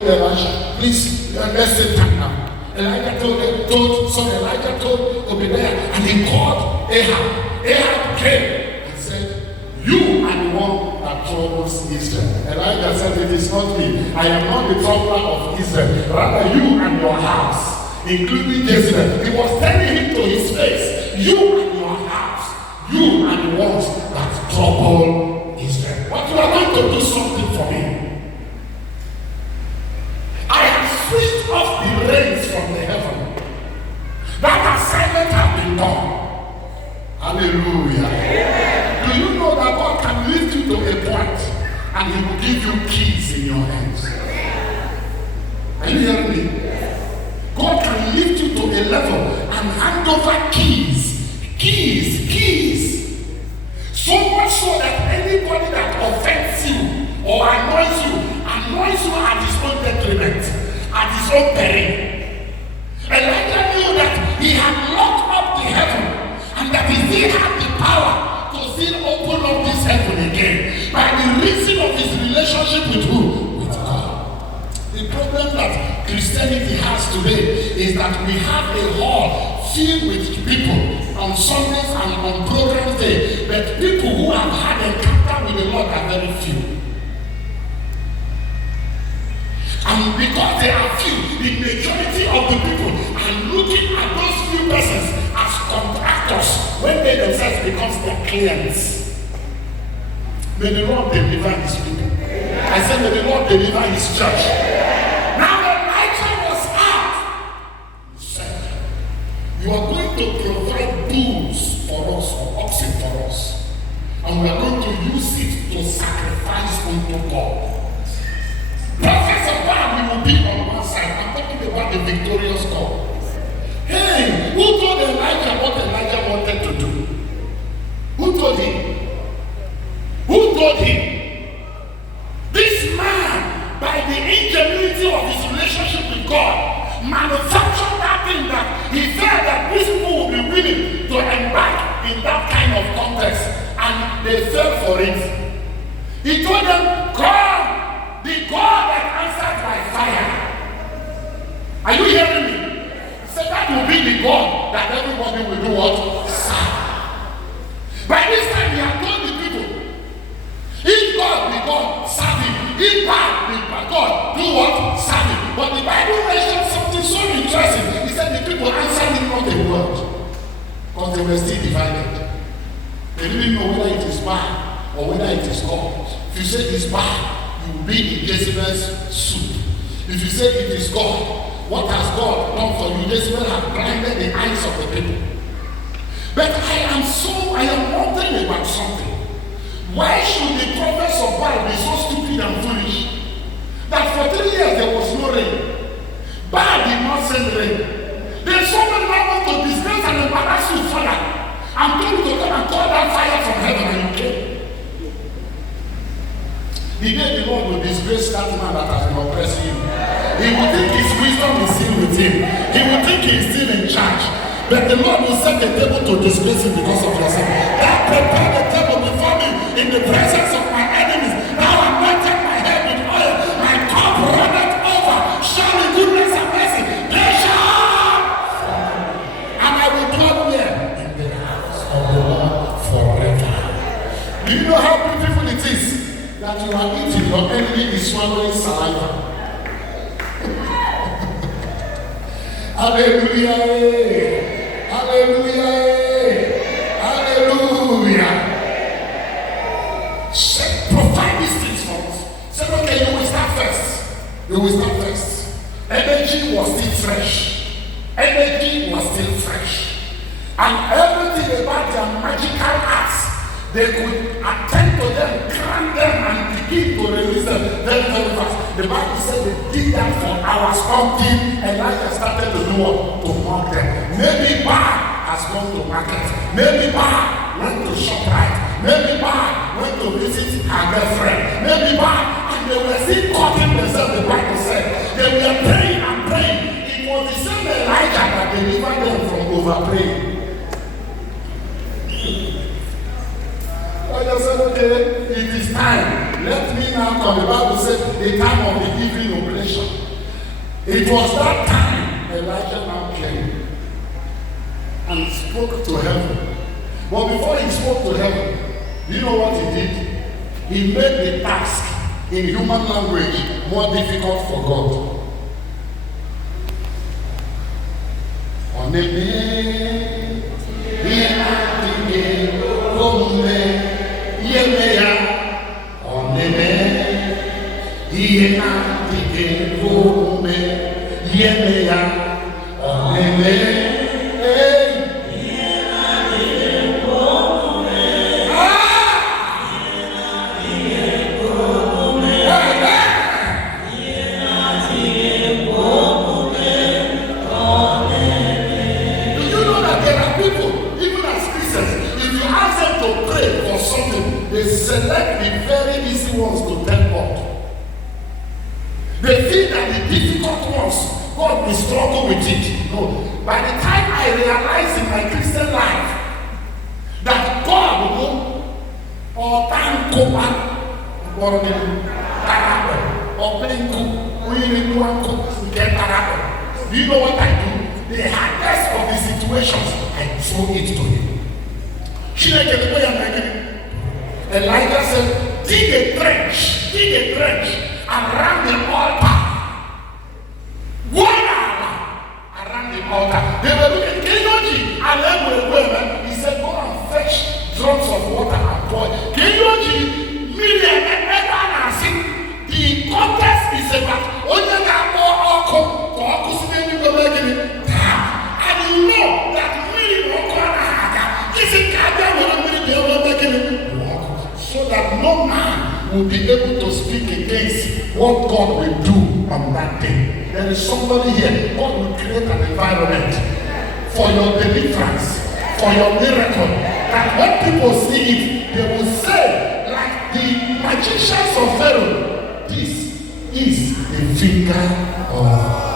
Elisha, please, let's sit down now. Elijah told Obadiah, and he called Ahab. Ahab came and said, you are the one that troubles Israel. Elijah said, it is not me. I am not the troubler of Israel. Rather, you and your house, including Jezebel. He was telling him to his face, you and your house, you are the ones that trouble Israel. But you are going to do something for me. I have switched off the rains from the heaven. That assignment has been done. Hallelujah. Amen. Do you know that God can lift you to a point and He will give you keys in your hands? Are you hearing me? God can lift you to a level and hand over keys. So much so that anybody that offends you or annoys you at his own detriment, at his own peril. Elijah knew that he had locked up the heaven and that he still had the power to still open up this heaven again by the reason of his relationship with who? With God. The problem that Christianity has today is that we have a hall filled with people on Sundays and on program day, but people who have had encounter with the Lord are very few. And because they are few, the majority of the people are looking at those few persons as contractors when they themselves become their clients. May the Lord deliver His people. I said, may the Lord deliver His church. Now Elijah was out. He said, you are going to provide bulls for us, or oxen for us, and we are going to use it to sacrifice unto God. Prophets of God, we will be on one side. I'm talking about the victorious God. Hey, who told Elijah what Elijah wanted to do? Who told him? Who told him? This man, by the ingenuity of his relationship with God, manufactured that thing that he felt that these people would be willing to embark in that kind of contest, and they fell for it. He told them, come. The God that answered by fire. Are you hearing me? He said that will be the God that everybody will do what? Serve. By this time he had told the people, if God be God, serve him. If bad be God, do what? Serve him. But the Bible mentioned something so interesting. He said the people answered him not a word. Because they were still divided. They didn't know whether it is bad or whether it is God. If you say it is bad, will be in Jezebel's soup. If you say it is God, what has God done for you? Jezebel has blinded the eyes of the people. But I am wondering about something. Why should the prophets of Baal be so stupid and foolish that for 3 years there was no rain? Baal did not send rain. Then somebody now want to disgrace and embarrass you further and told you to come and call that fire from heaven, and you came. The day the Lord will disgrace that man that has been oppressing him. He will think his wisdom is still with him. He will think he is still in charge. But the Lord will set the table to disgrace him because of your sin. Thou prepare the table before me in the presence of my enemies. Thou anointed my head with oil. My cup runneth over. Surely goodness and mercy, they shall. And I will dwell there in the house of the Lord forever. Do you know how beautiful it is that you are eating, your enemy is swallowing saliva? Hallelujah! Hallelujah! Hallelujah! Provide these things for us. Say, okay, you will start first. You will start first. Energy was still fresh. Energy was still fresh. And everything about their magical arts, they could attend to them, grant them, and begin to release them very, very fast. The Bible said they did that for hours until Elijah started to do what? To mock them. Maybe Baal has gone to market. Maybe Baal went to ShopRite. Maybe Baal went to visit her girlfriend. Maybe Baal, and they were still cutting themselves, the Bible said. They were praying and praying. It was the same Elijah that delivered them from over-praying. I just said, okay, it is time. Let me now come. The Bible said the time of the evening oblation. It was that time Elijah now came and spoke to heaven. But before he spoke to heaven, you know what he did? He made the task in human language more difficult for God. They select the very easy ones to tell God. They think that the difficult ones, God will struggle with it. No. By the time I realize in my Christian life that God will or time or do you know what I do? The hardest of the situations, I throw it to him. Elijah said, dig a trench around the altar. 1 hour around the altar. They were looking, Kenyoji, and then women. He said, go and fetch drums of water and pour. Kenyoji, million and the contest is about and you know that so that no man will be able to speak against what God will do on that day. There is somebody here. God will create an environment for your deliverance, for your miracle. That when people see it, they will say, like the magicians of Pharaoh, this is the finger of